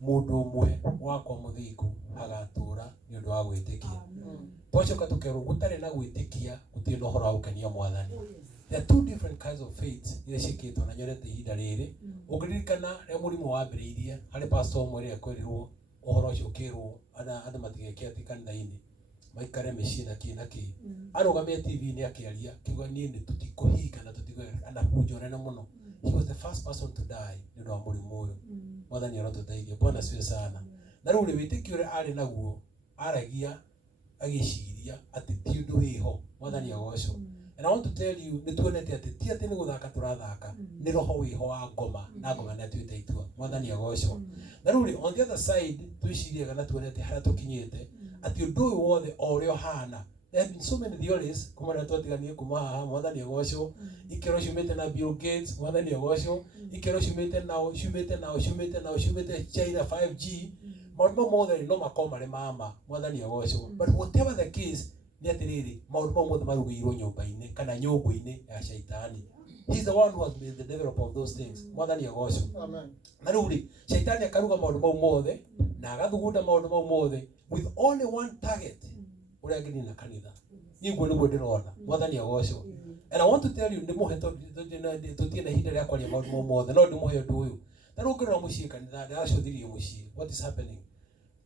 mundu umwe wakwa muthingu agatura ni undu wa gwitikia. Twacoka tukerwo gutari na gwitikia gutiri no horo ukenia mwathani. There are two different kinds of faiths iria ciikitwo na nyorete ihinda riri. Ugiririkana ria murimu wambiriirie hari pastor umwe ria kwirirwo uhoro ucio ukirwo andu matigeke ati kanitha-ini maikare micii na ki arugamia TV ni akiaria kiuga nie ni tutikuhinga na tutigana hunjo nene muno. He was the first person to die ni undu wa murimu uyu. Mwathani arotuteithia. Bwana siwe sana. Na riu witiki uria ari naguo aragia agiciria ati ti undu wiho. Mwathani agocwo. And I want to tell you, nituonete ati ti ati ni guthaka turathaka, ni roho wiho wa ngoma na ngoma na tuite itua. Mwathani agocwo. Na riu on the other side twiciria kana tuonete haria tukinyite ati undu uyu wothe orio hana. There have been so many theories kumana twatiganie kuma haha. Mwathani agocwo. Ikero cimite na Bill Gates. Mwathani agocwo. Ikero cimite nao cimite China 5G. Maundu mothe no makoma ri mama. Mwathani agocwo. But whatever the case, ni atiriri maundu mothe marugirwo nyumba-ini kana nyungu-ini ya shaitani. He's the one who has been the developer of those things. Mwathani agocwo. Amen. Na riu shaitani akaruga maundu mau mothe na agathugunda maundu mau mothe with only one target. Uria ngini na kanitha. Niguo niguo ndirona. Mwathani agocwo. And I want to tell you ni muheto tutie na hinda ria kwaria maundu mau mothe no ndimuhe undu uyu. Na riu ngirora mucii kanitha ndacuthirie mucii. What is happening?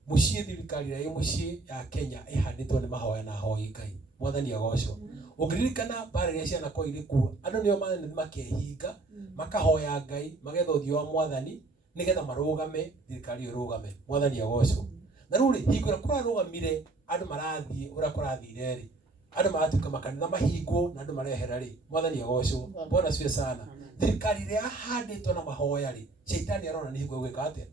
Mucii thirikari ya mucii ya Kenya ihanditwo ni mahoya na hoi Ngai. Mwathani agocwo. Ugiririkana bare ria ciana kwa iriku andu nio makehinga makahoya Ngai magetha uthio wa Mwathani nigetha marugame thirikari irugame. Mwathani agocwo. Na riu hingo kura rugamire andu marathie ura kurathire ri andu maratuika makanitha mahingo na andu marehera ri. Mwathani agocwo. Bwana siwe sana. Thirikari ria handitwo na mahoya ri shaitani arona ni hingo gwika atia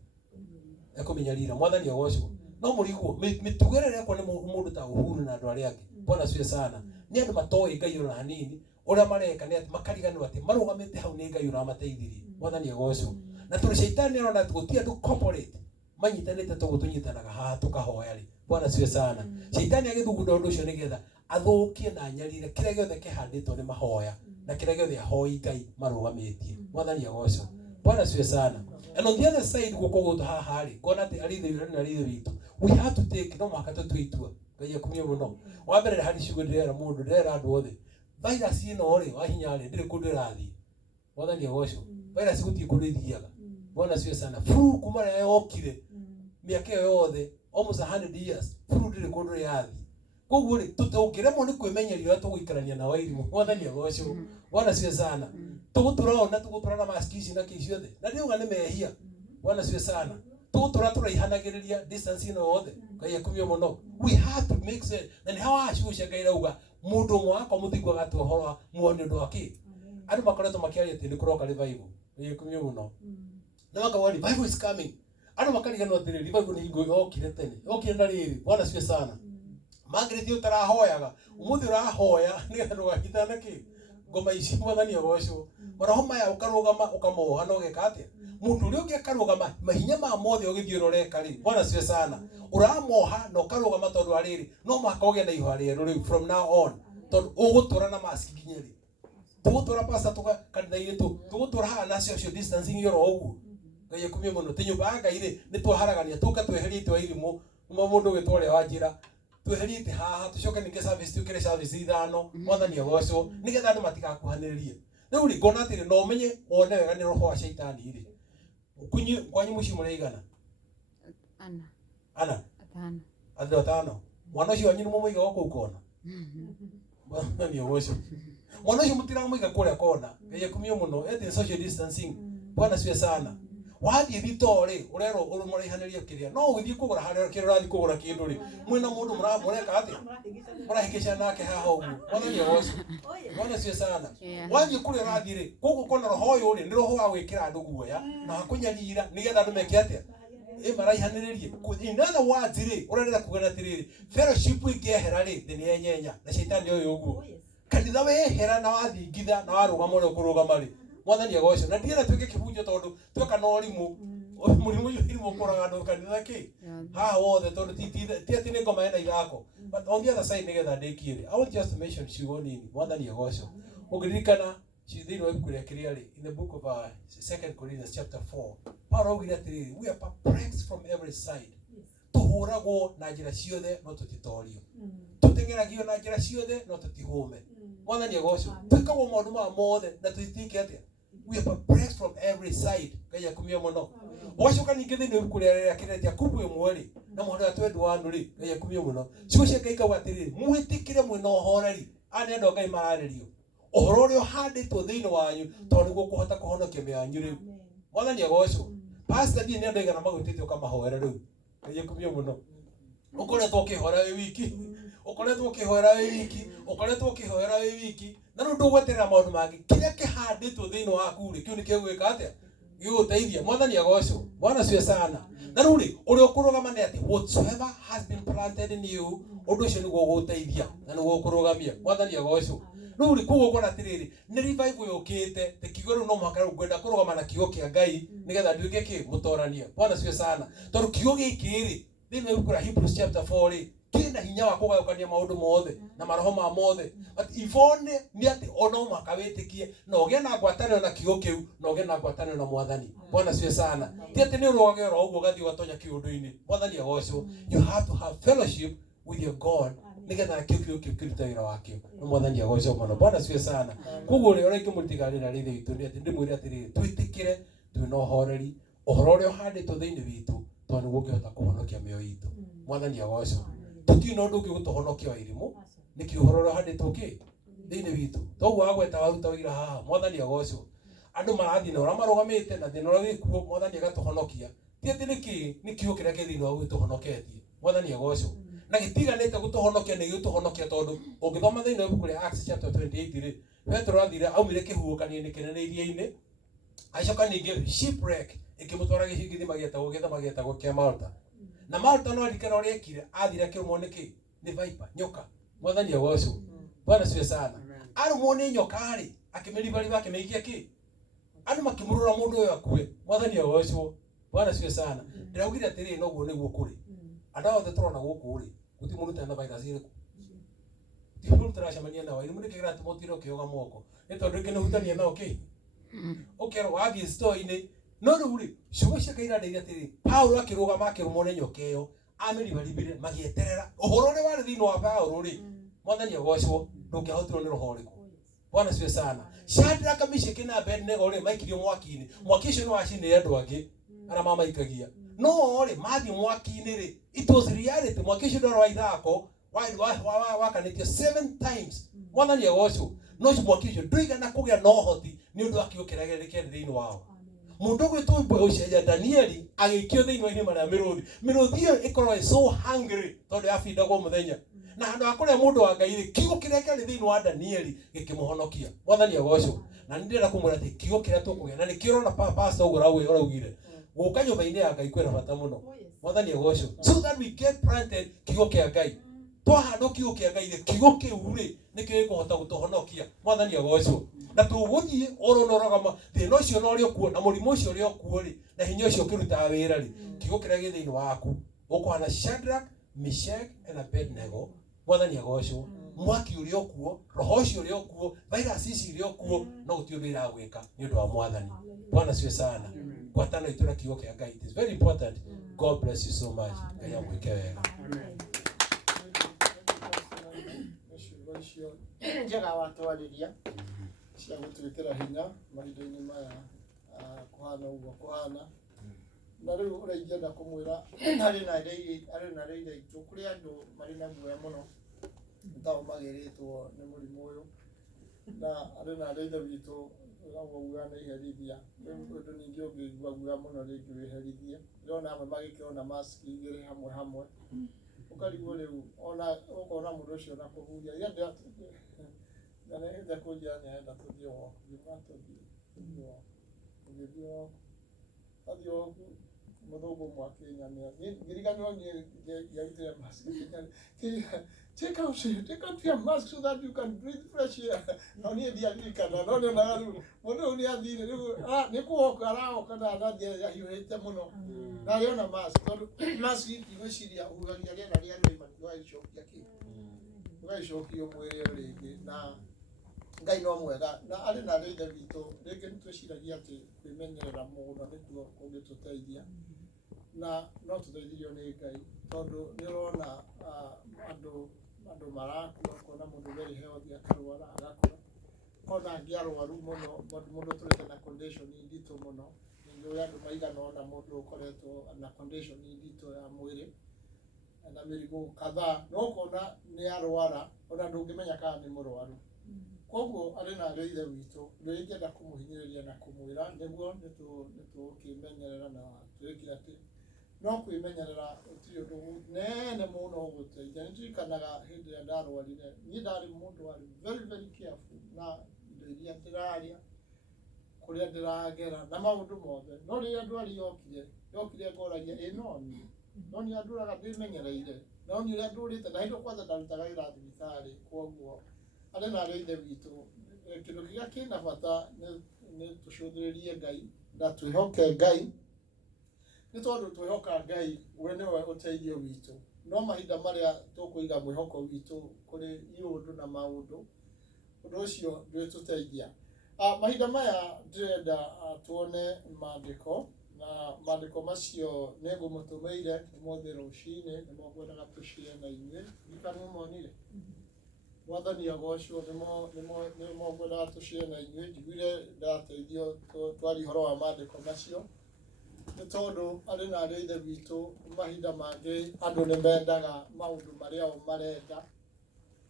akomenya rira. Mwathani agocwo. No murigo mitugerere kwa ni mundu ta Uhuru na andu aria angi. Bwana siwe sana. Ni andu matoi Ngai ura hanini ura mareka ni ati makariganirwo ati marugamite hau ni Ngai ura mateithirie. Mwathani agocwo. Na turi shaitani arona ati gutia andu corporate manyitanite tugutunyitanaga haha tukahoya ri. Bwana siwe sana. Shaitani agithugunda undu ucio nigetha athukie na nyarire kira giothe kihanditwo ni mahoya na kira giothe ahoi Ngai marugamitie. Mwathani agocwo. Bwana siwe sana. And on the other side gukogo haha ri ngona ati arithe yura na arithe witu we have to take no makata tuitua Ngai akumie muno. Wa mbere hari ciugo ndirera mundu ndirera andu othe virus ino ri wa hinya ri ndiri kundu irathi. Mwathani agocwo. Virus gutie kundu ithiaga. Bwana siwe sana. Furu kumara yokire miaka yothe almost 100 years furu ndiri kundu irathi. Koguo ri tutongiremwo ni kwimenyeria tuguikarania na wairimu. Mwathani agocwo. Bwana siwe sana. Tugutura na maskici na kiciothe na ndiuga ni mehia. Bwana siwe sana. Tugutura turaihanagiriria distance ino yothe Ngai akumie muno. We have to make sense. Na ni hawa acucia Ngai rauga mundu mwe akwa muthingu agatuhora muone ndu aki andu makoretwo makiaria ati ni kuroka revival. Ngai akumie muno. Na makawa revival is coming. Andu makariganwo ati revival ni hingo yokire tene yokire na riri. Bwana siwe sana. Magrethi utarahoyaga umuthi urahoya nigetha ndugakitana ki ngoma ici. Mwathani agocwo. Marahoma ya ukarugama ukamoha no geka atia mundu uri ungi akarugama mahinya ma mothe ugithiurureka ri. Bwana siwe sana. Uramoha no karugama tondu ariri no makoge na ihwa rieru riu from now on tondu ugutura na mask ginyeri tugutura pasta tuka kanitha yetu tugutura ha na social distancing yoro ugu. Ngai akumie muno tinyumba Ngai ri ni twaharagania tuka tweherie twa irimu mundu gitware wajira tweherie haha tucoke ninge service tukire service ithano. Mwathani agocwo nigetha andu matigakuhaniririe. Riu ri ngona atiri no menye wone wega ni roho wa shaitani ri kunyi kwanyu muci mureigana ana atano mwana ucio wanyu mumuiga wako ukona. Mwathani agocwo. Mwana ucio mutiramuiga kuria kona. Ngai akumie muno eti social distancing. Bwana siwe sana. Wathie thitori urero urumurihaniria kiria no uthie kugura haria kira rathi kugura kindu ri mwina mundu mureka ati murahikisha nake haha ugu. Mwathani agocwo. Bwana siwe sana. Wathie kuria rathi ri kugu kona roho uyu ri ni roho wa gwikira andu guoya na kunyarira nigetha andu meke atia maraihaniririe. In other words ri urarira kugana atiriri fellowship ingehera ri thini yenyenya na shaitani uyu ugu kanitha wehera na wathingitha na warugama uri kurugama ri. Mwathani agocwo. Na ndiera twike kibunjo tondu tweka no rimu murimu uyu irimu kuraga andu kanitha ki ha wothe tondu ti ati ni ngoma ena igako. But on the other side nigetha ndikiire I want just to mention ciugo nini. Mwathani agocwo. Ugiririkana Chithino ekuria kiriari in the book of 2 Corinthians chapter 4. Paulo augire atiri, we are perplexed from every side. Tuhuragwo na njira ciothe no tutitorio. Tutengeragio na njira ciothe no tutihume. Mwathani agocwo. Twikagwo maundu ma mothe na tutitike atia. We are perplexed from every side. Ngai akumia muno. Wacoka ningi thiini ekuria kiriari Jakubu imweri na mwana wa twedu wanu ri. Ngai akumia muno. Ciucia Ngai kauga atiri, mwitikire mwina uhoreri. Ani andu Ngai mararirio. Uhoro uria uhanditwo thiini wanyu tondu niguo kuhota kuhonokia mioyo yanyu riu. Mwathani agocwo. Pastor ni andu aigana magutite ukamahoera riu. Ngai akumia muno. Ukoretwo ukihora wi wiki. Ukoretwo ukihora wi wiki. Ukoretwo ukihora wi wiki. Na ndu ndugweterera maundu mangi. Kiria kihanditwo thiini waku ri kiu ni kigwika atia? Giguteithia. Mwathani agocwo. Bwana cio sana. Na ndu ri uria ukurugama ni ati whatsoever has been planted in you, undu ucio niguo guteithia na niguo ukurugamia. Mwathani agocwo. Ndu ri kugo kona atiriri ni revival yukite te kigoru no mwaka ngwenda kurugama na kigo kia Ngai nigetha nduike ki mutorania. Bwana cio sana. Tondu kigo giki ri thiini wa Hebrews chapter 4 ri kina hinya wa kugayukania maundu mothe na maroho ma mothe. But ivone ni ati ono mwaka witikie no ugie na ngwatanio na kigo kiu no ugie na ngwatanio na Mwathani. Bwana cio sana. Ti ati ni urogera uguo gathi watonya kiundu-ini. Mwathani agocwo. You have to have fellowship with your God. Nigetha kiu kiruta wira wakio. No Mwathani agocwo muno. Bwana cio sana. Kuguo ri ora ikimutiganira na rithi itu ni ati ndimwire atiri twitikire twina uhoreri. Uhoro uria uhanditwo thiini witu tondu niguo ngihota kuhonokia mioyo itu. Mwathani agocwo. Tutino undu ungi gutuhonokia wa irimu ni kiuhoro uria uhanditwo ki thiini witu. Toguo agweta waruta wira haha. Mwathani agocwo. Andu marathi na ora marugamite na thina uria wikuo Mwathani agatuhonokia. Ti ati ni kiu kiria ki thiini wa gutuhonoketie. Mwathani agocwo. Na gitiganite gutuhonokia ni gituhonokia tondu ungithoma thiini wa ibuku ria Acts chapter 28 ri Petro athire aumire kihuukania-ini kinene iria-ini acoka ningi shipwreck ikimutwara githima gietagwo kia Malta. Na Malta no arikana uria ekire athire akirumwo niki ni viper nyoka. Mwathani agocwo. Bwana cio sana. Arumwo ni nyoka ri akimiriva akimeikia ki andu makimurura mundu uyu akue. Mwathani agocwo. Bwana cio sana. Ndiraugire atiri noguo niguo kuri andu othe turona guku ri guti mundu tena virus iriku ti mundu turacemania nao iri mundu kigira tumotire ukioga moko ni tondu kene hutania nao ki ukero wathi store-ini no ruri ciugo cia Ngai irandeithia atiri Paulo akirugama akirumwo ni nyoka iyo amirivarivire magieterera uhoro uri wari thiini wa Paulo ri Mwathani agocwo ndungiahotirwo ni roho riku. Bwana cio sana. Shadraka, Meshaki na Abednego ri maikirio mwaki-ini. Mwaki ucio ni wacinire andu angi ara mamaikagia no ri mathi mwaki-ini ri it was reality. Mwaki ucio ndoro wa ithako wakanitio 7 times. Mwathani agocwo. No mwaki ucio ndũigana kugia no hoti ni undu wa kiugo kiria kiri thiini wao. Mundu gwitwo Ucenja Danieli agikio thiini wa irima ria miruthi iyo ikorwo so hungry tondu yabindagwo muthenya na andu akuria mundu wa Ngai ri kiugo kiria kiri thiini wa Danieli gikimuhonokia. Mwathani agocwo. Na ndira kumwira ati kiugo kiria tukugia na nikio na pastor uguo uraugire guka nyumba-ini ya Ngai kwina bata muno. Mwathani agocwo. So that we get planted kiugo kia Ngai. Twahando kiugo kia Ngai ri kiugo kiu ri nikio gikuhota gutuhonokia. Mwathani agocwo. Na tuguthie oronoroga thina ucio no rio kuo na murimu ucio rio kuo ri na hinya ucio kirutaga wira ri kiugo kiria gi thiini waku ukuhana Shadrach, Meshach and Abednego. Mwathani agocwo. Mwaki urio kuo roho ucio rio kuo virus ici rio kuo no gutio wira gwika ni undu wa Mwathani. Bwana cio sana. Gwatano itura kiugo kia Ngai. It is very important. God bless you so much. Ngai amwike wega. Njega watwariria cia gutwikira hinya mahinda-ini maya kuhana uguo kuhana na riu uraingenda kumwira ari na reira itu kuri andu mari na guoya muno ntao magiritwo ni murimu uyu na ari na reira witu guoya na iherithia undu ningi ungigua guoya muno ringi wiherithie ndona amwe magikiona mask igiri hamwe ukarigwo riu ona ukona mundu ucio na kuhuria yende na nenda kuja naenda tuthio tuthio adio mudhugu mwa Kenya ni ngiriganyo yaitire mask take out your mask so that you can breathe fresh air no ni dia kana no na mundu ni athire ni kuoka rao kana ndathie ya hiuhite muno na riona mask mask igwiciria ugaria riena ria rima ngai cokia ki ngai cokio mwiri ringi na Ngai no mwega na arĩ na rĩithe witũ rĩngĩ nĩ twĩciragia atĩ kwĩmenyerera mũno nĩkuo kũngĩtũteithia na no tũteithĩrio nĩ Ngai tondũ nĩ ũrona andũ marakua kona mũndũ very healthy akarwara agakua kona angĩ arwaru mũno mũndũ tũrĩte na condition nditũ mũno nĩguo andũ maigana ona mũndũ ũkoretwo na condition nditũ ya mwĩrĩ na mĩrimũ kadhaa no kona nĩ arwara ona ndũngĩmenya kana nĩ mũrwaru. Koguo arĩ na rĩithe witũ nĩ ingĩenda kũmũhinyĩrĩria na kũmwĩra nĩguo nĩtũkĩmenyerera na twĩke atĩ no kwĩmenyerera ũtirĩ ũndũ nene mũno ũgũteithia. Nĩ ndirikanaga hĩndĩ ĩrĩa ndarwarire niĩ ndarĩ mũndũ warĩ very very careful na indo iria ndĩrarĩa kũrĩa ndĩragera na maũndũ mothe no rĩrĩa ndwari yokire ngoragia no niĩ andũraga ndĩmenyereire no niĩ ũrĩa ndũrĩte na hĩndĩ kwanza ndarutaga wĩra thibitarĩ. Koguo arĩ na rĩithe witũ kĩndũ kĩrĩa kĩna bata nĩ tũcũthĩrĩrie Ngai na twĩhoke Ngai nĩ tondũ twĩhoka Ngai we nĩwe ũteithio witũ no mahinda marĩa tũkũiga mwĩhoko witũ kũrĩ iũndũ na maũndũ ũndũ ũcio ndwĩtũteithia. Mahinda maya ndĩrenda tuone maandĩko na maandĩko macio nĩ ngũmũtũmĩire ũmũthĩ rũcinĩ nĩ mũkwendaga tũcire na inyuĩ ndikanĩmonire Mwathani agocwo nĩ mũkwendaga tũcire na inyuĩ njiguire ndateithio twari ũhoro wa maandĩko macio nĩ tondũ arĩ na rĩithe witũ mahinda mangĩ andũ nĩ mendaga maũndũ marĩa o marenda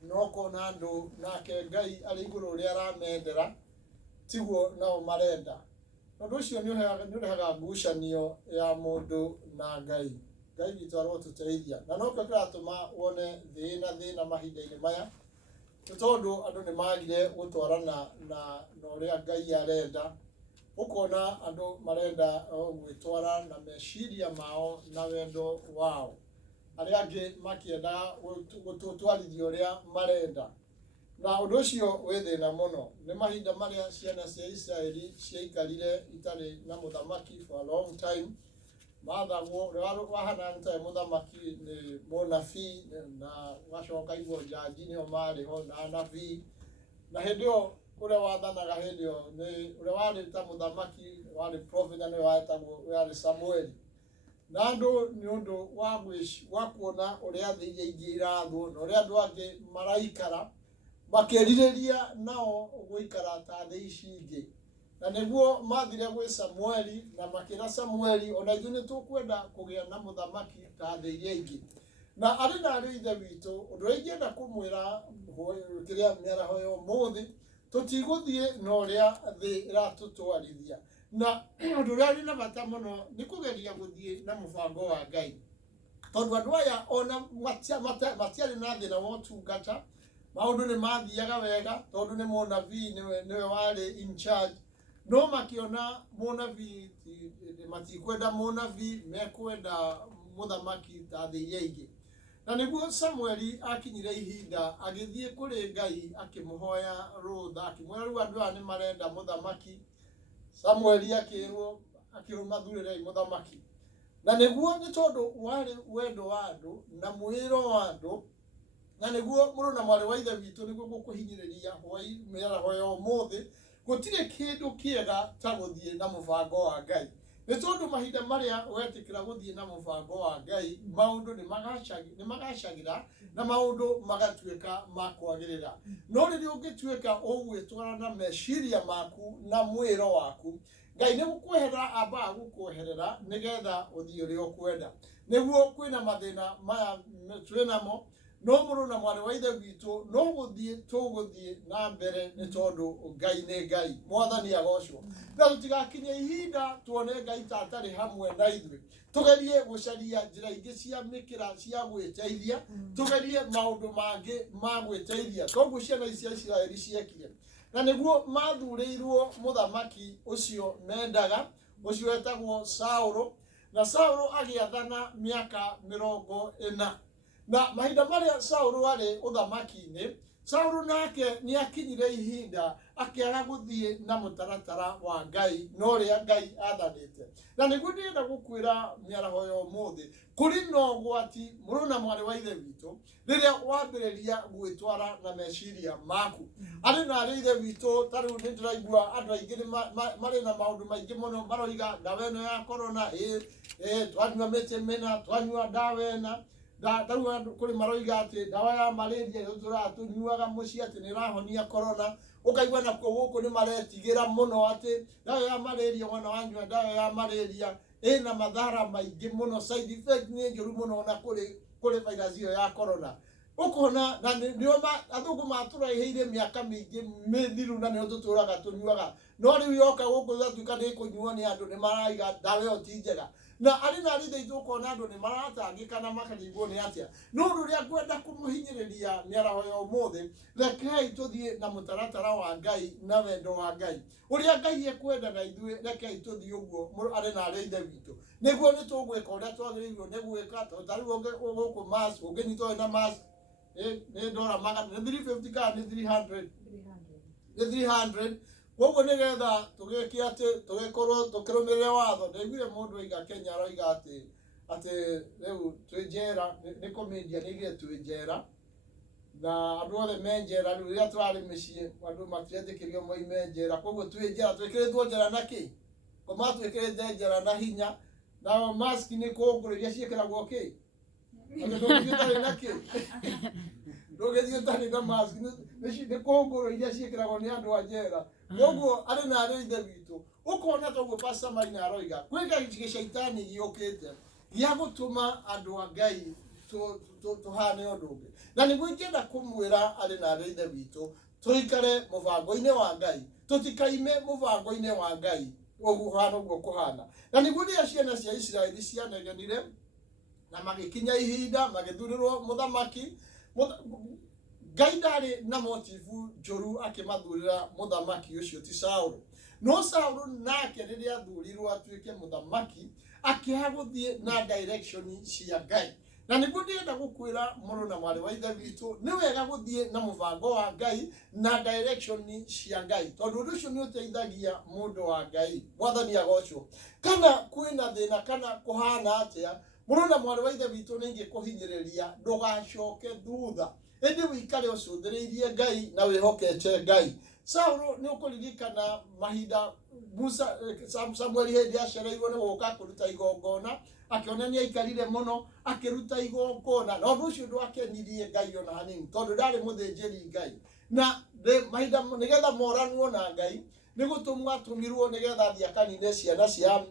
no kona andũ nake Ngai arĩ igũrũ ũrĩa aramendera tiguo nao marenda. Ũndũ ũcio nĩ ũrehaga ngucanio ya mũndũ na Ngai witũ arotũteithia na no kĩo kĩratũma wone thĩna mahinda-inĩ maya nĩ tondũ andũ nĩ magire gũtwarana na ũrĩa Ngai arenda ũkona andũ marenda gwĩtwara na meciria mao na wendo wao arĩa angĩ makĩenda gũtũtwarithia ũrĩa marenda na ũndũ ũcio wĩ thĩna mũno. Nĩ mahinda marĩa ciana cia Israeli ciaikarire itarĩ na mũthamaki for a long time mathagwo ũrĩa wahana nĩtarĩ mũthamaki nĩ mũnabii na gacoka igwo jaji nĩo marĩ ho na anabii na hĩndĩ ĩyo ũrĩa wathanaga hĩndĩ ĩyo nĩ ũrĩa warĩ ta mũthamaki warĩ prophet na nĩwe wetagwo warĩ Samueli na andũ nĩ ũndũ wa kuona ũrĩa thĩ iria ingĩ irathwo na ũrĩa andũ angĩ maraikara makĩrirĩria nao gũikara ta thĩ ici ingĩ na nĩguo mathire gwĩ Samueli na makĩra Samueli ona ithuĩ nĩ tũkwenda kũgĩa na mũthamaki ta thĩ iria ingĩ na arĩ na rĩithe witũ ũndũ ũrĩa ingĩenda kũmwĩra kĩrĩa mĩaraho ya ũmũthĩ tũtigũthiĩ na ũrĩa thĩ ĩratũtwarithia na ũndũ ũrĩa arĩ na bata mũno nĩ kũgeria gũthiĩ na mũbango wa Ngai tondũ andũ aya ona matiarĩ na thĩna wa ũtungata maũndũ nĩ mathiaga wega tondũ nĩ mũnabii nĩwe warĩ in charge no makĩona mũnabii matikwenda mũnabii mekwenda mũthamaki ta thĩ iria ingĩ na nĩguo Samueli akinyire ihinda agĩthiĩ kũrĩ Ngai akĩmũhoya rũtha akĩmwĩra rĩu andũ aya nĩ marenda mũthamaki. Samueli akĩrwo mathurĩrei mũthamaki na nĩguo nĩ tondũ warĩ wendo wa andũ na mwĩro wa andũ na nĩguo mũrũ na mwarĩ wa ithe witũ nĩguo gũkũhinyĩrĩria mĩaraho ya ũmũthĩ gũtirĩ kĩndũ kĩega ta gũthiĩ na mũbango wa Ngai nĩ tondũ mahinda marĩa wetĩkĩra gũthiĩ na mũbango wa Ngai maũndũ nĩ magacagĩra na maũndũ magatuĩka ma kwagĩrĩra no rĩrĩa ũngĩtuĩka ũgwĩtwara na meciria maku na mwĩro waku Ngai nĩ gũkweherera ambaga gũkweherera nĩgetha ũthiĩ ũrĩa ũkwenda nĩguo kwĩna mathĩna maya twĩ namo no mũrũ na mwarĩ wa ithe witũ no gũthiĩ tũgũthiĩ na mbere nĩ tondũ Ngai nĩ Ngai. Mwathani agocwo na tũtigakinya ihinda tuone Ngai ta atarĩ hamwe na ithuĩ tũgerie gũcaria njĩra ingĩ cia mĩkĩra cia gwĩteithia tũgerie maũndũ mangĩ ma gwĩteithia toguo ciana cia Isiraeli ciekire na nĩguo mathurĩirwo mũthamaki ũcio mendaga ũcio wetagwo Saũlũ na Saũlũ agĩathana mĩaka 40 na mahinda marĩa Saũlũ arĩ ũthamaki-inĩ Saũlũ nake nĩ akinyire ihinda akĩaga gũthiĩ na mũtaratara wa Ngai na ũrĩa Ngai athanĩte. Na nĩguo ndĩrenda gũkwĩra mĩaraho ya ũmũthĩ, kũrĩ na ũgwati mũrũ na mwarĩ wa ithe witũ rĩrĩa wambĩrĩria gwĩtwara na meciria maku. Arĩ na arĩ ithe witũ, ta rĩu nĩ ndĩraigua andũ aingĩ marĩ na maũndũ maingĩ mũno maroiga ndawa ĩno ya corona, twanyua mĩtĩ mĩna, twanyua ndawa ĩna. Rĩu kũrĩ maroiga atĩ ndawa ya malaria ĩyo tũnyuaga mũciĩ atĩ nĩ ĩrahonia corona. Ũkaigua nakuo gũkũ nĩ maretigĩra mũno atĩ ndawa ya malaria, mwana wanyua ndawa ya malaria ĩna mathara maingĩ mũno, side effect nĩ njũru mũno na kũrĩ virus ĩyo ya corona. Ũkona na nĩo athũngũ matũraihĩire mĩaka mĩingĩ mĩthiru na nĩo tũtũraga tũnyuaga, no rĩu yoka gũkũ ĩgatuĩka nĩ kũnyuo nĩ andũ, nĩ maraiga ndawa ĩyo ti njega. Na arĩ na arĩ ithe ũkona andũ nĩ maratangĩka na makarigwo nĩ atĩa. No ũndũ ũrĩa ngwenda kũmũhinyĩrĩria mĩaraho ya ũmũthĩ, rekei tũthiĩ na mũtaratara wa Ngai na wendo wa Ngai ũrĩa Ngai ekwenda na ithuĩ, rekei tũthiĩ ũguo arĩ na arĩ ithe witũ, nĩguo nĩ tũgwĩka ũrĩa twagĩrĩirwo nĩ gwĩka. Ta rĩu gũkũ mask, ũngĩnyitwo na mask nĩ ndora magana, nĩ 350 kana nĩ 300, nĩ 300. Koguo nĩgetha tũgĩke atĩ tũgĩkorwo tũkĩrũmĩrĩra watho. Ndaiguire mũndũ oiga Kenya aroiga atĩ rĩu twĩ njera, nĩ comedian nĩigire twĩ njera na andũ othe me njera. Rĩu rĩrĩa tũrarĩ mĩciĩ andũ matiretĩkĩrio moime njera, koguo twĩ njera. Twĩkĩrĩtwo njera na kĩ? Ngoma twĩkĩrĩte njera na hinya. Na mask nĩ kũngũrũ iria ciĩkĩragwo kĩ? Ndũgĩthiĩ ũtarĩ na kĩ? Ndũgĩthiĩ ũtarĩ na mask, nĩ kũngũrũ iria ciĩkĩragwo nĩ andũ a njera. Koguo arĩ na arĩ ithe witũ, ũkona toguo Pastor Maina aroiga kwĩ gĩcaitani gĩũkĩte gĩa gũtũma andũ a Ngai tũhane ũndũ ũngĩ. Na nĩguo ingĩenda kũmwĩra arĩ na arĩ ithe witũ, tũikare mũbango-inĩ wa Ngai, tũtikaime mũbango-inĩ wa Ngai ũguo kũhana. Na nĩguo rĩrĩa ciana cia Isiraeli cianegenire na magĩkinya ihinda magĩthurĩrwo mũthamaki, Ngai ndarĩ na motivu njũru akĩmathurĩra mũthamaki ũcio, ti Saũlũ. No Saũlũ nake rĩrĩa athurirwo atuĩke mũthamaki akĩaga gũthiĩ na direction cia Ngai. Na nĩguo ndĩrenda gũkwĩra mũrũ na mwarĩ wa ithe witũ, nĩ wega gũthiĩ na mũbango wa Ngai na direction cia Ngai, tondũ ũndũ ũcio nĩ ũteithagia mũndũ wa Ngai. Mwathani agocwo. Kana kwĩna thĩna kana kũhana atĩa, mũrũ na mwarĩ wa ithe witũ nĩ ingĩkũhinyĩrĩria ndũgacoke thutha, ĩndĩ wĩikare ũcũthĩrĩirie Ngai na wĩhokete Ngai. Saũlũ nĩ ũkũririkana mahinda Samueli hĩndĩ acereirwo nĩ gũka kũruta igongona, akĩona nĩ aikarire mũno akĩruta igongona, na ũndũ ũcio ndwakenirie Ngai ona hanini, tondũ ndarĩ mũthĩnjĩri Ngai. Na mahinda nĩgetha moranwo na Ngai nĩ gũtũmwo atũmirwo nĩgetha athiĩ akanine ciana cia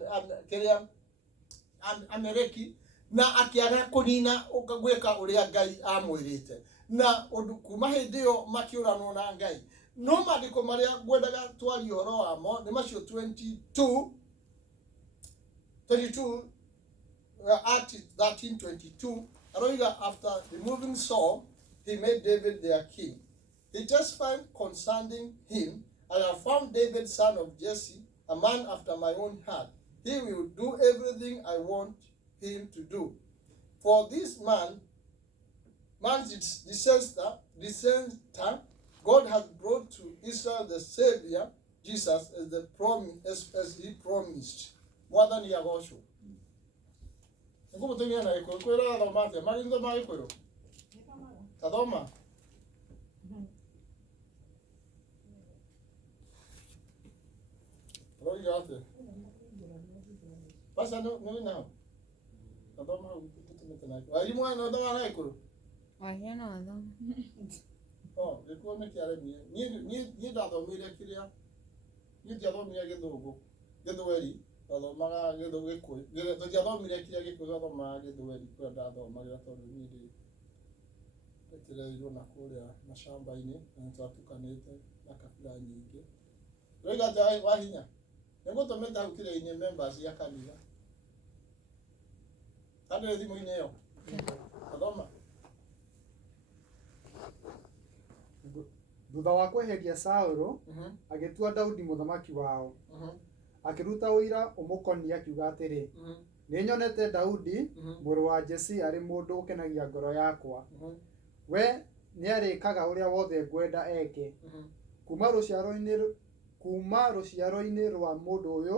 Amaleki, na akĩaga kũnina gwĩka ũrĩa Ngai amwĩrĩte. Na kuma hĩndĩ ĩyo makĩũranwo na Ngai. No maandĩko marĩa ngwendaga twarie ũhoro wamo nĩ macio 22 Acts 13:22. Aroiga, after removing Saul, he made David their king. He testified concerning him, I have found David, son of Jesse, a man after my own heart. He will do everything I want him to do. For this man's descendant, God has brought to Israel the Savior, Jesus, as he promised. Mwathani agocwo. Nĩguo mũtumia na gĩkũyũ kwĩra athoma atĩa marĩtho ma gĩkũyũ? Tathoma. Roiga atĩa? Basa nĩ nao. Tathoma hau tũtũmĩte na gĩkũyũ. Wairimũ aya no thoma na gĩkũyũ? Wahia no thoma. Gĩkũyũ nĩ kĩaremie. Niĩ ndathomire kĩrĩa, niĩ ndiathomire Gĩthũngũ, Gĩthweri, ndathomaga Gĩkũyũ. Tũtiathomire kĩrĩa Gĩkũyũ, twathomaga Gĩthweri kũrĩa ndathomagĩra, tondũ niĩ ndĩrereirwo na kũrĩa macamba-inĩ na nĩtwatukanĩte na kabira nyingĩ. Roiga atĩa Wahinya? Nĩngũtũmĩte hau kĩrĩa-inĩ members ya kanitha. Handũ thimũ-inĩ ĩyo. Tathoma. Thutha wa kweheria Saũlũ, agĩtua Daudi mũthamaki wao. Akĩruta ũira ũmũkoniĩ akiuga atĩrĩ, nĩnyonete Daudi mũrũ wa Jesse arĩ mũndũ ũkenagia ngoro yakwa. We nĩ arĩkaga ũrĩa wothe ngwenda eke kuma rũciaro-inĩ rwa mũndũ ũyũ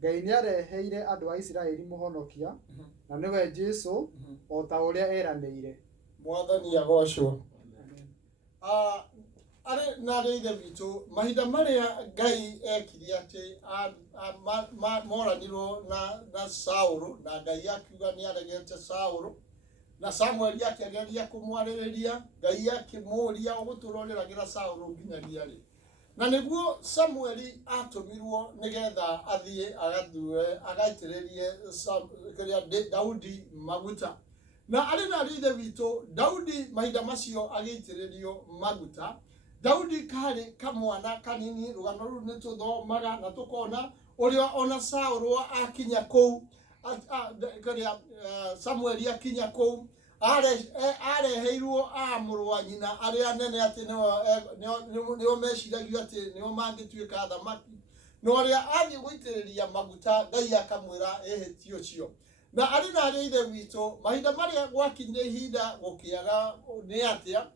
Ngai nĩ areheire andũ a Isiraeli mũhonokia na nĩwe Jesũ o ta ũrĩa eranĩire. Mwathani agocwo. Arĩ na rĩithe witũ mahinda marĩa Ngai ekire atĩ moranirwo na Saũlũ na Ngai akiuga nĩ aregete Saũlũ na Samuel akĩgeria kũmwarĩrĩria, Ngai akĩmũria ũgũtũũra ũrĩragĩra Saũlũ nginyagia rĩ. Na nĩguo Samueli atũmirwo nĩgetha athiĩ agaitĩrĩrie Daudi maguta. Na arĩ na rĩithe witũ Daudi mahinda macio agĩitĩrĩrio maguta. Daudi karĩ kamwana kanini, rũgano rũu nĩ tũthomaga na tũkona ũrĩa ona Saũlũ akinya kũu, Samueli akinya kũu areheirwo mũrũ wa nyina arĩa anene atĩ nĩo meciragio atĩ nĩo mangĩtuĩka thamaki, na ũrĩa athiĩ gũitĩrĩria maguta Ngai akamwĩra ehĩtie ũcio. Na arĩ na rĩithe witũ mahinda marĩa gwakinyire ihinda gũkĩaga nĩ atĩa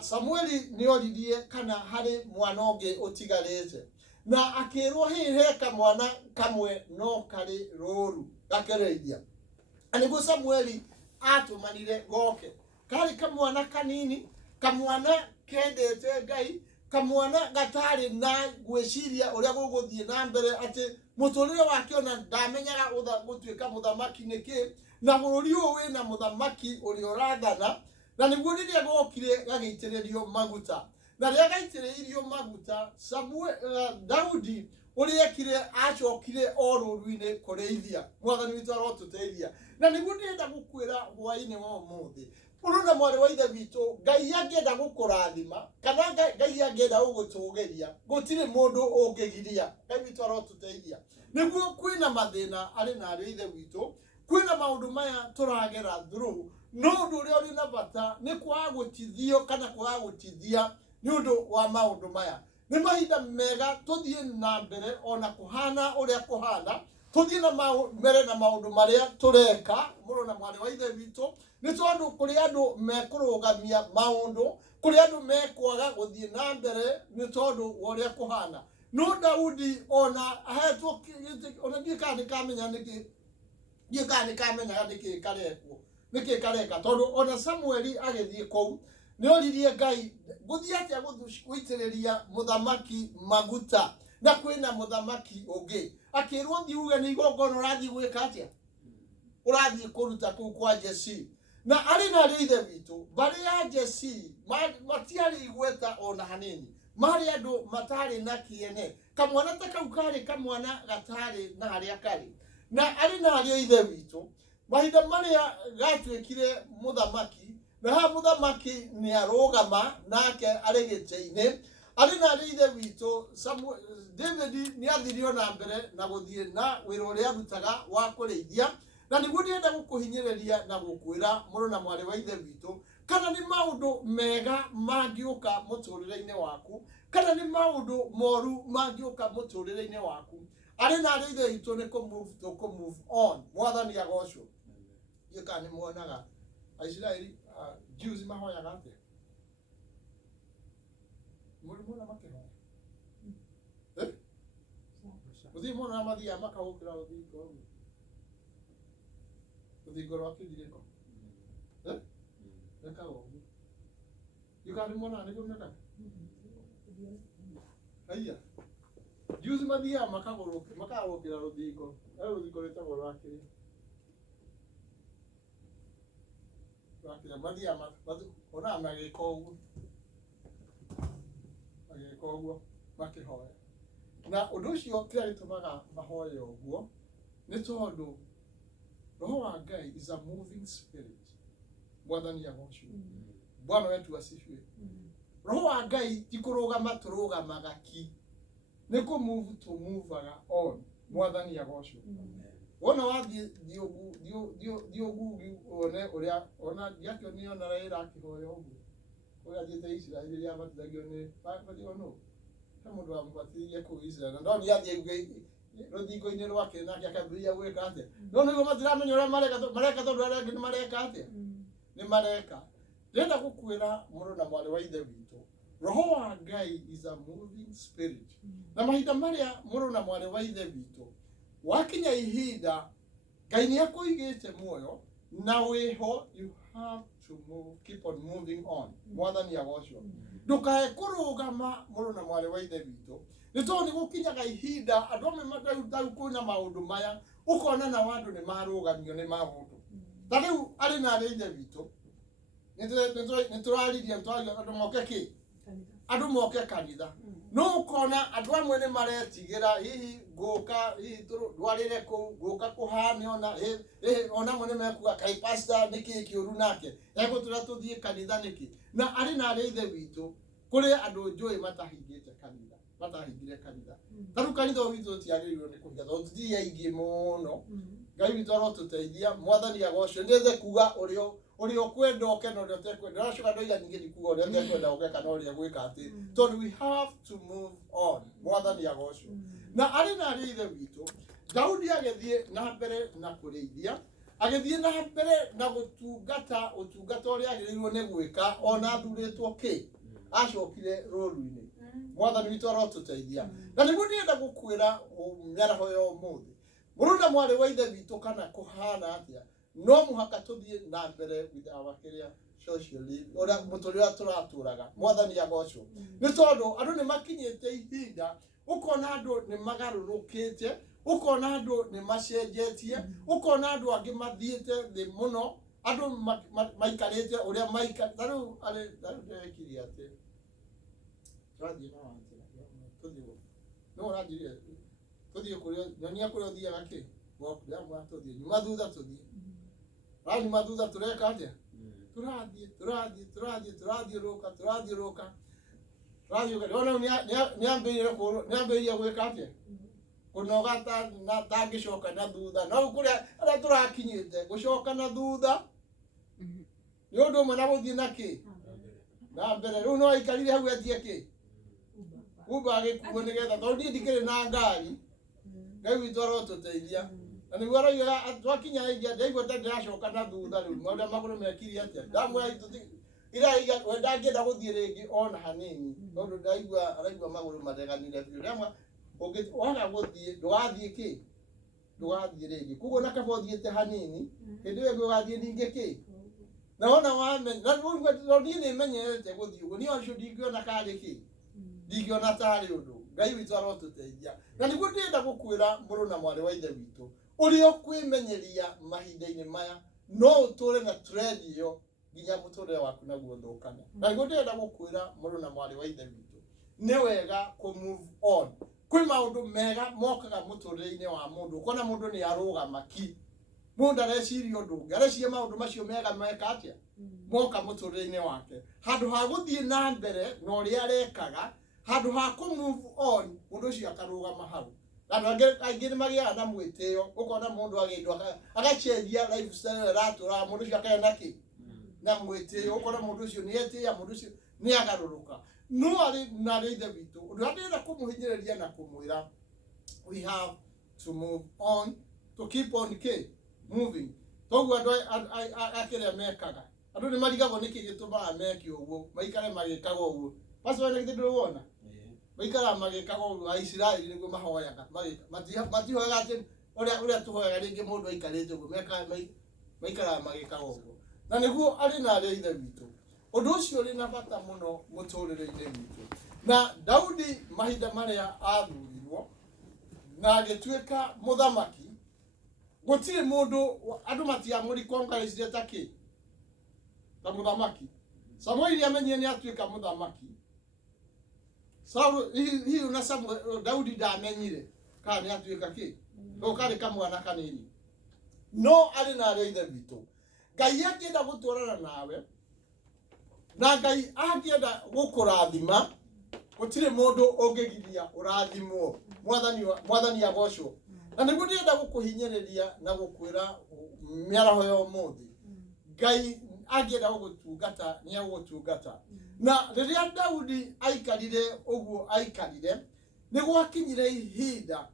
Samueli nĩ oririe kana harĩ mwana ũngĩ ũtigarĩte, na akĩrwo he kamwana kamwe no karĩ rũũru gakereithia. Na nĩguo Samueli atũmanire goke. Karĩ kamwana kanini, kamwana kendete Ngai, kamwana gatarĩ na gwĩciria ũrĩa gũgũthiĩ na mbere, atĩ mũtũrĩre wake ona ndamenyaga gũtuĩka mũthamaki nĩkĩ, na bũrũri ũyũ wĩna mũthamaki ũrĩa ũrathana. Na nĩguo rĩrĩa gokire gagĩitĩrĩrio maguta, na rĩrĩa gaitĩrĩirio maguta Daudi ũrĩa ekire acokire o rũũru-inĩ kũrĩithia. Mwathani witũ arotũteithia. Na nĩguo ndĩrenda gũkwĩra hwaĩ-inĩ wa ũmũthĩ, mũrũ na mwarĩ wa ithe witũ, Ngai angĩenda gũkũrathima kana Ngai angĩenda gũgũtũgĩria, gũtirĩ mũndũ ũngĩgiria. Ngai witũ arotũteithia. Nĩguo kwĩna mathĩna arĩ na ithe witũ, kwĩna maũndũ maya tũragera through, no ũndũ ũrĩa ũrĩ na bata nĩ kwaga gũtithio kana kwaga gũtithia nĩ ũndũ wa maũndũ maya. Nĩ mahinda mega tũthiĩ na mbere ona kũhana ũrĩa kũhana, tũthiĩ na mbere na maũndũ marĩa tũreka, mũrũ na mwarĩ wa ithe witũ, nĩ tondũ kũrĩ andũ mekũrũgamia maũndũ, kũrĩ andũ mekwaga gũthiĩ na mbere nĩ tondũ wa ũrĩa kũhana. No Daudi ona ahetwo ona ndiĩ kana nĩkamenya nĩkĩ kareka, tondũ ona Samueli agĩthiĩ kũu nĩ oririe Ngai gũthiĩ atĩa gũitĩrĩria mũthamaki maguta na kwĩna mũthamaki ũngĩ. Akĩrwo thiuge nĩ igongona ũrathiĩ gwĩka atĩa, ũrathiĩ kũruta kũu kwa Jesse. Na arĩ na rĩithe witũ mbarĩ ya Jesse matiarĩ igweta ona hanini, marĩ andũ matarĩ na kĩene. Kamwana ta kau karĩ kamwana gatarĩ na harĩa karĩ. Na arĩ na rĩithe witũ mahinda marĩa gatuĩkire mũthamaki, na ha mũthamaki nĩ arũgama nake arĩ gĩtĩ-inĩ. Arĩ na rĩithe witũ David nĩ athirio na mbere na gũthiĩ na wĩra ũrĩa arutaga wa kũrĩithia. Na nĩguo ndĩrenda gũkũhinyĩrĩria na gũkwĩra mũrũ na mwarĩ wa ithe witũ, kana nĩ maũndũ mega mangĩũka mũtũrĩre-inĩ waku, kana nĩ maũndũ moru mangĩũka mũtũrĩre-inĩ waku, arĩ na rĩithe witũ nĩ kũ-move on. Mwathani agocwo. Ndiĩ kana nĩ muonaga Aisiraeli Jews mahoyaga atĩa? Mũrĩmona makĩhoya gũthiĩ mona mathiaga makahũkĩra rũthingo ũguo, rũthingo rwa kĩrirĩko mekaga ũguo. Ndiĩ kana nĩ muonaga nĩguo mekaga. Haiya Jews mathiaga makahũkĩra rũthingo, rũthingo rwĩtagwo rwa kĩrĩa mathiaga onaga magĩka ũguo makĩhoya. Na ũndũ ũcio kĩrĩa gĩtũmaga mahoye ũguo nĩ tondũ Roho wa Ngai is a moving spirit. Mwathani agocwo. Bwana wetu asifiwe. Roho wa Ngai ti kũrũgama tũrũgamaga ki, nĩ kũ-move tũmuvaga on. Mwathani agocwo. Wona wathiĩ thiĩ ũguo one ũrĩa ona ndiakĩonire ona Raila akĩhoya ũguo, ũrĩa athiĩte Isiraeli rĩrĩa abatithagio nĩ nũ, he mũndũ wamũbatithirie kũu Isiraeli, na ndonire athiĩ rũthingo-inĩ rwake nake akambĩrĩria gwĩka atĩa. No nĩguo matiramenya ũrĩa mareka tondũ arĩa angĩ nĩ mareka atĩa, nĩ mareka. ndenda gukwira muru na mwari wa ithe witũ roho wa Ngai is a moving spirit na mahinda maria muru na mwari wa ithe witũ wakinya ihinda Ngai nĩ akũigĩte muoyo na wiho you have to move, keep on moving on. Mwathani agocwo ndukae kurugama muru na mwari wa ithe witũ nĩ tondũ nĩ gũkinyaga ihinda andũ amwe matau kwĩna maũndũ maya ũkona na andũ nĩ marũgamio nĩ maũndũ ta rĩu arĩ na ithe witũ nĩ tũraririe andũ moke kĩ andũ moke kanitha no ũkona andũ amwe nĩ maretigĩra hihi ngũka hihi ndwarĩre kũu ngũka kũhane ona amwe nĩ mekuga kai pastor nĩkĩ kĩũru nake egũtũra tũthiĩ kanitha nĩkĩ na arĩ na ithe witũ kũrĩ andũ njũĩ matahingĩte kanitha matahingire kanitha tarũ kanitha witũ tiagĩrĩirwo nĩ kũhinga tondũ tũtirĩ aingĩ mũno Ngai witũ arotũteithia Mwathani agocwo ndĩthe kuga ũrĩa ũkwenda oke na ũrĩa ũtekwenda aracoka ndoiga ningĩ ni kuga ũrĩa ũtekwenda oke kana ũrĩa gwĩka atĩ tondũ we have to move on Mwathani agocwo na arĩ na ithe witũ Daudi agĩthiĩ na mbere na kũrĩithia agĩthiĩ na mbere na gũtungata ũtungata ũrĩa agĩrĩirwo nĩ gwĩka ona athurĩtwo kĩ acokire rũru-inĩ Mwathani witũ arotũteithia na nĩguo ndĩrenda gũkwĩra mĩaraho ya ũmũthĩ mũrũ na mwarĩ wa ithe witũ kana kũhana atĩa no mũhaka tũthiĩ na mbere with our career socially ora mũtũrĩre tũratũraga Mwathani agocwo nĩ tondũ andũ nĩ makinyĩte ihinda ũkona andũ nĩ magarũrũkĩte ũkona andũ nĩ macenjetie ũkona andũ angĩ mathiĩte thĩ mũno andũ maikarĩte ũrĩa maikara rĩu ndĩrekirie atĩ tũrathiĩ na tũthiĩ no ũranjirie tũthiĩ kũrĩa nyonia kũrĩa ũthiaga kĩ gwaku tũthiĩ nyuma thutha tũthiĩ nyuma thutha tũreka atĩa tũrathiũrũka ona nĩambĩrĩire gwĩka atĩa kũnoga tangĩcoka na thutha no kũrĩa arĩa tũrakinyĩte gũcoka na thutha nĩ ũndũ ũmwe na gũthiĩ na kĩ na mbere rĩu no aikarire hau etie kĩ Uber agĩkuo nĩgetha tondũ niĩ ndikĩrĩ na ngari Ngai witũ arotũteithia na nĩguo aroigaga twakinya iria ndaigua ta ndĩracoka na thutha rĩu maũndũ magũrũ mekirie atĩa ndamwĩra ndangĩenda gũthiĩ rĩngĩ ona hanini tondũ araigua magũrũ mareganire biũ rĩamwe waga gũthiĩ ndũgathiĩ kĩ ndũgathiĩ rĩngĩ koguo na kaba ũthiĩte hanini hĩndĩ ĩyo ũgathiĩ ningĩ kĩ na wona wamenya na niĩ nĩmenyerete gũthiĩ ũguo niĩ ũcio ndingĩona karĩ kĩ ndingĩona tarĩ ũndũ Ngai witũ arotũteithia na nĩguo ndĩrenda gũkwĩra mũrũ na mwarĩ wa ithe witũ ũrĩa ũkwĩmenyeria mahinda-inĩ maya no ũtũre na trend ĩyo nginya mũtũrĩre waku naguo thũkane na nĩguo ndĩrenda gũkwĩra mũrũ na mwarĩ wa ithe witũ nĩ wega kũ move on kwĩ maũndũ mega mokaga mũtũrĩre-inĩ wa mũndũ ũkona mũndũ nĩ arũgama ki mũndũ areciria ũndũ ũngĩ areciria maũndũ macio mega meka atĩa moka mũtũrĩre-inĩ wake handũ ha gũthiĩ na mbere na ũrĩa arekaga handũ ha kũ move on mũndũ ũcio akarũgama hau andũ aingĩ nĩ magĩaga na mwĩtĩo ũkona mũndũ agĩndwo agacenjia lifestyle aratũra mũndũ ũcio akagĩa kĩ na mwĩtĩo ũkona mũndũ ũcio nĩ etĩĩa mũndũ ũcio nĩ agarũrũka no arĩ na ithe witũ ũndũ ũrĩa ndĩrenda kũmũhinyĩrĩria na kũmwĩra we have to move on to keep on moving toguo andũ akĩrĩa mekaga andũ nĩ marigagwo nĩkĩ gĩtũmaga meke ũguo maikare magĩkaga ũguo pastor nĩ kĩndũ wona maikara magĩkaga ũguo Aisiraeli nĩguo mahoyaga matihoyaga atĩ ũrĩa tũhoyaga rĩngĩ mũndũ aikarĩte ũguo maikara magĩkaga ũguo na nĩguo arĩ na ithe witũ ũndũ ũcio ũrĩ na bata mũno mũtũrĩre-inĩ witũ na Daudi mahinda marĩa athurirwo na agĩtuĩka mũthamaki gũtirĩ mũndũ andũ matiamũrikongaicire ta kĩ ta mũthamaki Samueli amenyire nĩ atuĩka mũthamaki Saul hihi na Samuel Daudi ndamenyire kana nĩ atuĩka kĩ no karĩ kamwana kanini no arĩ na ithe witũ Ngai angĩenda gũtwarana nawe na Ngai angĩenda gũkũrathima gũtirĩ mũndũ ũngĩgiria ũrathimwo Mwathani agocwo na nĩguo ndĩrenda gũkũhinyĩrĩria na gũkwĩra mĩaraho ya ũmũthĩ Ngai angĩenda gũgũtungata nĩ agũgũtungata na rĩrĩa Daudi aikarire ũguo aikarire nĩ gwakinyire ihinda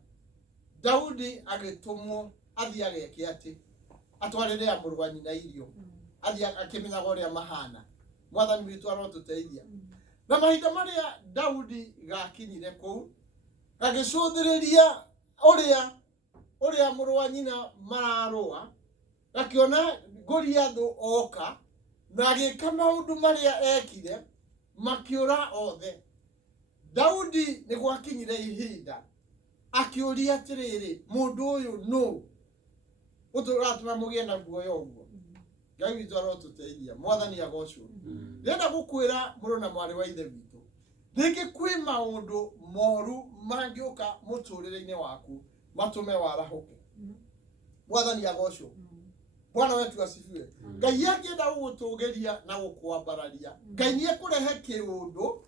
Daudi agĩtũmwo athiĩ ageke atĩ atwarĩre mũrũ wa nyina irio athiĩ akĩmenyaga ũrĩa mahana Mwathani witũ arotũteithia. Na mahinda marĩa Daudi gakinyire kũu agĩcũthĩrĩria ũrĩa mũrũ wa nyina mararũa, akiona Goliathũ oka na agĩka maũndũ marĩa ekire, makĩũra othe. Daudi nĩ gwakinyire ihinda akĩũria atĩrĩrĩ, mũndũ ũyũ nũ ũtũratũma mũgĩe na guoya ũguo? Ngai witũ arotũteithia. Mwathani agocwo. Ndĩrenda gũkwĩra mũrũ na mwarĩ wa ithe witũ, rĩngĩ kwĩ maũndũ moru mangĩũka mũtũrĩre-inĩ waku matũme warahũke. Mwathani agocwo. Bwana wetu asifiwe. Ngai angĩenda gũgũtũgĩria na gũkwambararia, Ngai nĩ ekũrehe kĩũndũ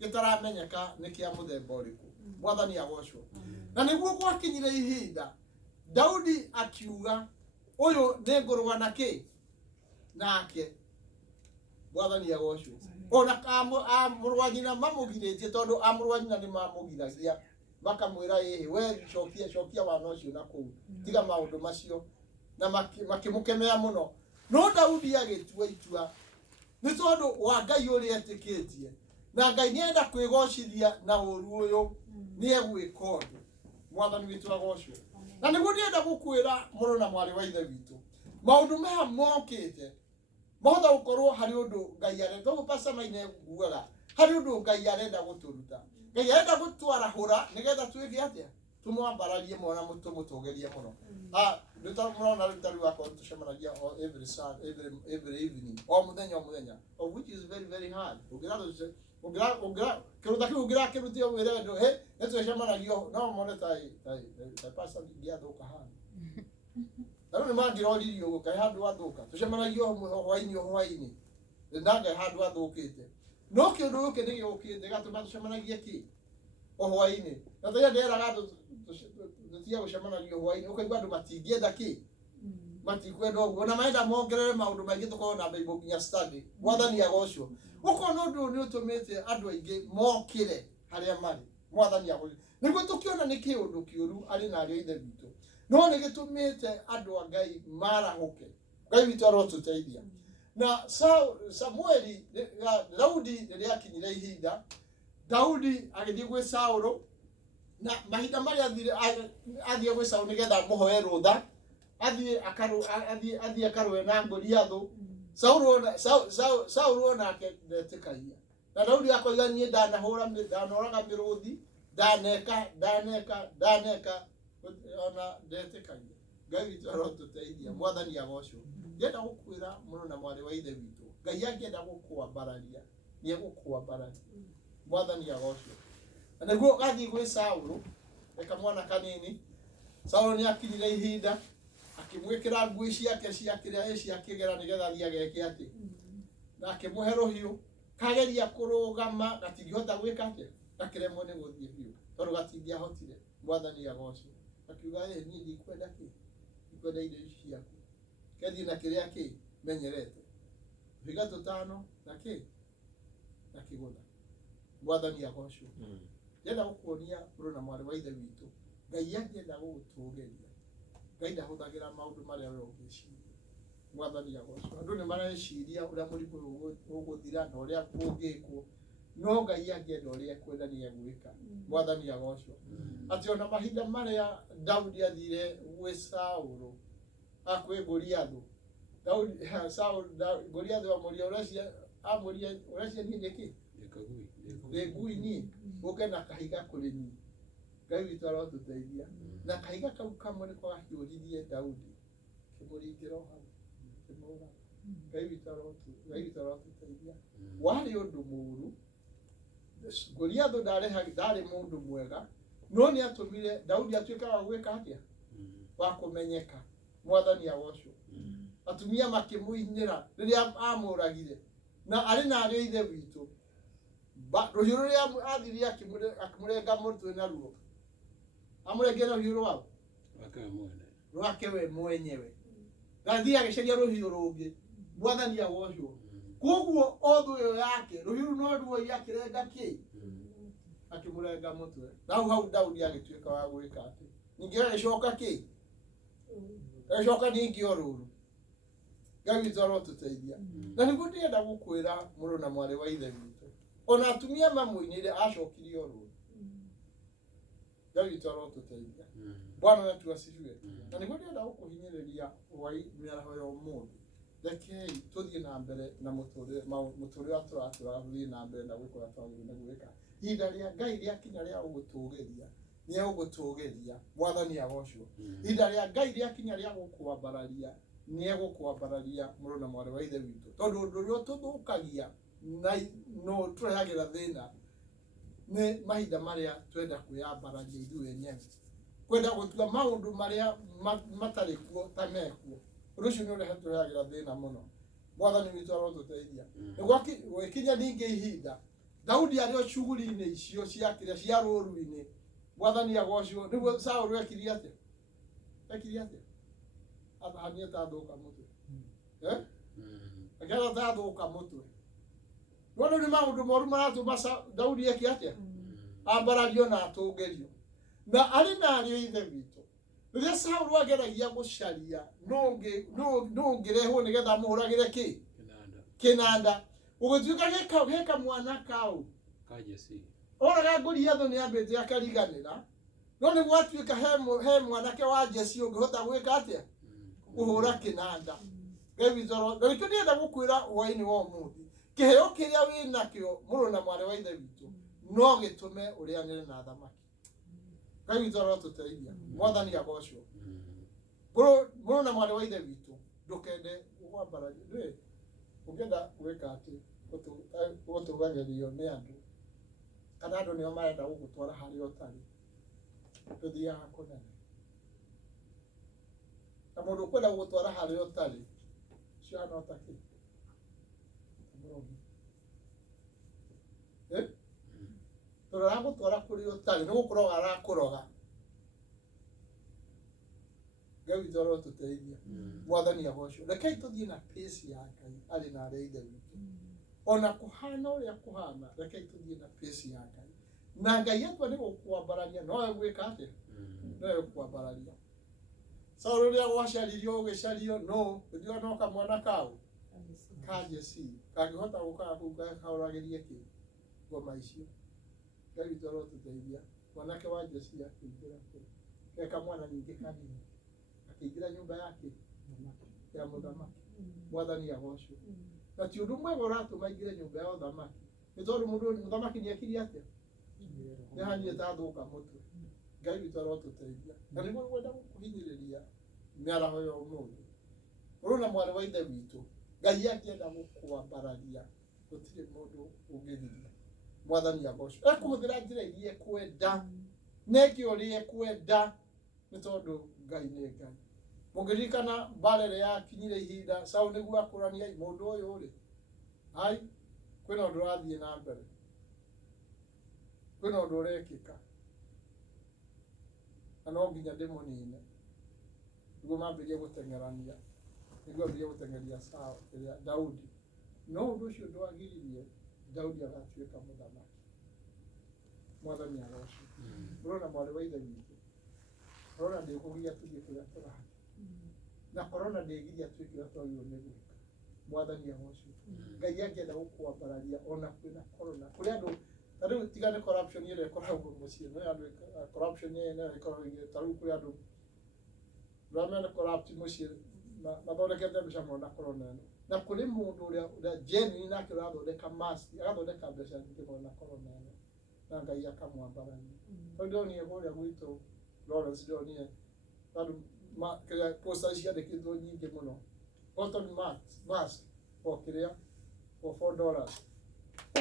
gĩtaramenyeka nĩ kĩa mũthemba ũrĩkũ. Mwathani agocwo. Na nĩguo gwakinyire ihinda Daudi akiuga, ũyũ nĩ ngũrũa na kĩ nake. Mwathani agocwo. Ona mũrũ wa nyina mamũgirĩtie, tondũ mũrũ wa nyina nĩ mamũgiragia, makamwĩra we cokia wana ũcio na kũu, tiga maũndũ macio, na makĩmũkemea mũno. No Daudi agĩtua itua nĩ tondũ wa Ngai ũrĩa etĩkĩtie, na Ngai nĩ enda kwĩgocithia na ũru ũyũ, nĩ egwĩka ũndũ. Mwathani witũ agocwo. Na nĩguo ndĩrenda gũkwĩra mũrũ na mwarĩ wa ithe witũ, maũndũ maya mokĩte mahota gũkorwo harĩ ũndũ Ngai arenda. Ũguo Pastor Maina nguaga harĩ ũndũ Ngai arenda gũtũruta. Ngai arenda gũtwarahũra nĩgetha twĩke atĩa, tũmwambararie mwana tũmũtũgerie mũno. Mũrona rĩu tarĩ wakorwo tũcemanagia every evening, o mũthenya, of which is very very hard. Kĩrũta kĩu ũngĩrakĩrutio wĩra wendo, nĩ twĩcemanagio, no mone ta pastor ngĩathũka hana. Na rĩu nĩ mangĩroririo ũguo, kaĩ handũ athũka, tũcemanagio hwainĩ na Ngai handũ athũkĩte. No kĩũndũ gĩkĩ nĩ gĩũkĩte gĩgatũma tũcemanagie kĩ o hwainĩ. Na tũrĩa nderaga andũ tũtige gũcemanagio hwainĩ, ũkaigua andũ matingĩenda kĩ, matikwenda ũguo, na maenda mongerere maũndũ maingĩ tũkorwo na Bible nginya study. Mwathani agocwo. Ũkona ũndũ ũyũ nĩ ũtũmĩte andũ aingĩ mokĩre harĩa marĩ. Mwathani agocwo. Nĩguo tũkĩona nĩ kĩũndũ kĩũru arĩ na ariũ ithe witũ, no nĩ gĩtũmĩte andũ a Ngai marahũke. Ngai witũ arotũteithia. Na Samueli, Daudi rĩrĩa akinyire ihinda, Daudi agĩthiĩ gwĩ Saũlũ, na mahinda marĩa athiĩ gwĩ Saũlũ nĩgetha amũhoe rũtha athiĩ akarũe na Goliathũ. Saũlũ onake ndetĩkagia, na Daudi akoiga niĩ ndanoraga mĩrũthi, ndaneka ona ndetĩkagia. Ngai witũ arotũteithia. Mwathani agocwo. Ndĩrenda gũkwĩra mũrũ na mwarĩ wa ithe witũ, Ngai angĩenda gũkwambararia nĩ egũkwambararia. Mwathani agocwo. Na nĩguo gathiĩ gwĩ Saũlũ, reka mwana kanini. Saũlũ nĩ akinyire ihinda akĩmwĩkĩra nguo ciake cia kĩgera nĩgetha athiĩ ageke atĩ, na akĩmũhe rũhiũ kageria kũrũgama gatingĩhota gwĩka atĩ, gakĩremwo nĩ gũthiĩ biũ tondũ gatingĩahotire. Mwathani agocwo. Akiuga niĩ ndikwenda kĩ, ndikwenda indo ici ciaku, kethiĩ na kĩrĩa kĩ menyerete, higa tũtano na kĩ na kĩgũtha. Mwathani agocwo. Ndĩrenda gũkuonia mũrũ na mwarĩ wa ithe witũ, Ngai angĩenda gũgũtũgĩria, Ngai ndahũthagĩra maũndũ marĩa we ũngĩciria. Mwathani agocwo. Andũ nĩ mareciria ũrĩa mũrimũ ũgũthira na ũrĩa ũngĩkwo, no Ngai angĩenda ũrĩa ekwenda nĩ egwĩka. Mwathani agocwo. Atĩ ona mahinda marĩa Daudi athire gwĩ Saũlũ kwĩ Goliathũ, Goliathũ amũria ũreciria niĩ ndĩ kĩ, ndĩ ngui niĩ, ũke na kahiga kũrĩ niĩ. Ngai witũ arotũteithia. Na kahiga kau kamwe nĩko gahiũririe Daudi, kĩmũringĩra o hau, kĩmũraga. Ngai witũ arotũteithia. Warĩ ũndũ mũũru. Goliathũ ndarĩ mũndũ mwega, no nĩ atũmire Daudi atuĩke wa gwĩka atĩa, wa kũmenyeka. Mwathani agocwo. Atumia makĩmũinĩra rĩrĩa amũragire, na arĩ na ariũ ithe witũ. Rũhiũ rũrĩa athire akĩmũrenga mũtwe naruo, amũrengire na rũhiũ rwake we mwenyewe, gathiĩ agĩcaria rũhiũ rũngĩ. Mwathani agocwo. Koguo othu ĩyo yake rũhiũ no ruo yakĩrenga kĩ, akĩmũrenga mũtwe. Na hau Daudi agĩtuĩka wa gwĩka atĩ, ningĩ agĩcoka kĩ, agĩcoka ningĩ o rũrũ. Ngai witũ arotũteithia. Na nĩguo ndĩrenda gũkwĩra mũrũ na mwarĩ wa ithe witũ, ona atumia mamũinĩre acokirie oro. Ngai witũ arotũteithia. Bwana wetu asifiwe. Na nĩguo ndĩrenda gũkũhinyĩrĩria mĩaraho ya ũmũthĩ. Rekei tũthiĩ na mbere na mũtũrĩre ũrĩa tũratũra tũthiĩ na mbere na gwĩka ũrĩa twagĩrĩirwo nĩ gwĩka. Ihinda rĩa Ngai rĩakinya rĩa gũgũtũgĩria, nĩ egũgũtũgĩria. Mwathani agocwo. Ihinda rĩa Ngai rĩakinya rĩa gũkwambararia, nĩ egũkwambararia mũrũ na mwarĩ wa ithe witũ. Tondũ ũndũ ũrĩa ũtũthũkagia na no tũrehagĩra thĩna nĩ mahinda marĩa twenda kwĩyambararia ithuĩ enyewe, kwenda gũtua maũndũ marĩa matarĩ kuo ta mekuo. Ũndũ ũcio nĩ ũrehagĩra thĩna mũno. Mwathani witũ arotũteithia. Gwĩkinya ningĩ ihinda Daudi arĩ o shughuli-inĩ icio cia rũũru-inĩ. Mwathani agocwo. Nĩguo Saũlũ ekirie atĩa? Ekirie atĩa? Atahanie ta thũka mũtwe. Akĩra ta thũka mũtwe. Wona nĩ maũndũ moru maratũma Daudi eke atĩa? Ambarario na atũgĩrio. Na arĩ na ariũ ithe witũ. Rĩrĩa Saũlũ ageragia gũcaria no ngĩrehwo nĩgetha amũhũragĩre kĩ? Kĩnanda. Ũgĩtuĩka gĩka mwana kau ka Jesii. Oraga ngũria thũ nĩ ambĩte akariganĩra. No nĩ gwatuĩka he mwanake wa Jesii ũngĩhota gwĩka atĩa? Kũhũra kĩnanda. Ngai witũ arotũteithia. Nĩkĩo ndĩrenda gũkwĩra hwaĩ-inĩ wa ũmũthĩ. Kĩheo kĩrĩa wĩ nakĩo mũrũ na mwarĩ wa ithe witũ no gĩtũme ũrĩanĩre na thamaki. Ngai witũ arotũteithia. Mwathani agocwo. Mũrũ na mwarĩ wa ithe witũ ndũkende gũkwambararia. Ũngĩenda gwĩka atĩ gũtũgagĩrio nĩ andũ, kana andũ nĩo marenda gũgũtwara harĩa ũtarĩ, ndũthiaga kũnene. Na mũndũ ũkwenda gũgũtwara harĩa ũtarĩ, ũcio ahana ota kĩ? Tondũ aragũtwara kũrĩa ũtarĩ, nĩ gũkũroga arakũroga. Ngai witũ arotũteithia. Mwathani agocwo. Rekei tũthiĩ na pace ya Ngai arĩ na arĩa ithe witũ. Ona kũhana ũrĩa kũhana, rekei tũthiĩ na pace ya Ngai. Na Ngai atua nĩ gũkwambararia, no egwĩka atĩa? No egũkwambararia. Saũlũ rĩrĩa gwacaririo ũgĩcario, no ũthiũa no kamwana kau ka Jesii kangĩhota gũkaga kũu gakahũragĩrie kĩ? Ngoma icio. Ngai witũ arotũteithia. Mwanake wa Jesii akĩingĩra kũu. Geka mwana ningĩ kanini. Akĩingĩra nyũmba yake ya mũthamaki. Mwathani agocwo. Na ti ũndũ mwega ũratũma aingĩre nyũmba ya ũthamaki. Nĩ tondũ mũthamaki nĩ ekirie atĩa? Nĩ ahanire ta thũka mũtwe. Ngai witũ arotũteithia. Na nĩguo ngwenda gũkũhinyĩrĩria mĩaraho ya ũmũthĩ. Mũrũ na mwarĩ wa ithe witũ, Ngai angĩenda gũkwambararia gũtirĩ mũndũ ũngĩgiria. Mwathani agocwo. Ekũhũthĩra njĩra iria ekwenda, na eke ũrĩa ekwenda, nĩ tondũ Ngai nĩ Ngai. Mũngĩririkana mbara ĩrĩa yakinyire ihinda Saũlũ nĩguo akũrania mũndũ ũyũ rĩ, kwĩna ũndũ ũrathiĩ na mbere, kwĩna ũndũ ũrekĩka, na no nginya ndĩmũnine nĩguo mambĩrĩrie gũteng'erania, nĩguo ambĩrĩrie gũteng'eria Daudi. No ũndũ ũcio ndwagiririe Daudi agatuĩka mũthamaki. Mwathani agocwo. Mũrũ na mwarĩ wa ithe witũ, korona ndĩkũgiria tũthiĩ kũrĩa tũrathiĩ, na korona ndĩgiria twĩke ũrĩa twagĩrĩirwo nĩ gwĩka. Mwathani agocwo. Ngai angĩenda gũkwambararia ona kwĩna korona, kũrĩ andũ ta rĩu tiga nĩ corruption ĩrĩa ĩkoragwo mũciĩ, no andũ corruption ĩyo ĩkoragwo ta rĩu kũrĩ andũ ramena corrupt mũciĩ mathondekete mbeca mũno na korona ĩno. Na kũrĩ mũndũ ũrĩa genuine nake ũrathondeka mask, agathondeka mbeca nyingĩ mũno na korona ĩno, na Ngai akamwambararia. Tondũ ndonire kũrĩa gwitũ Lawrence, ndonire andũ kĩrĩa poster ciandĩkĩtwo nyingĩ mũno, cotton mask for $4.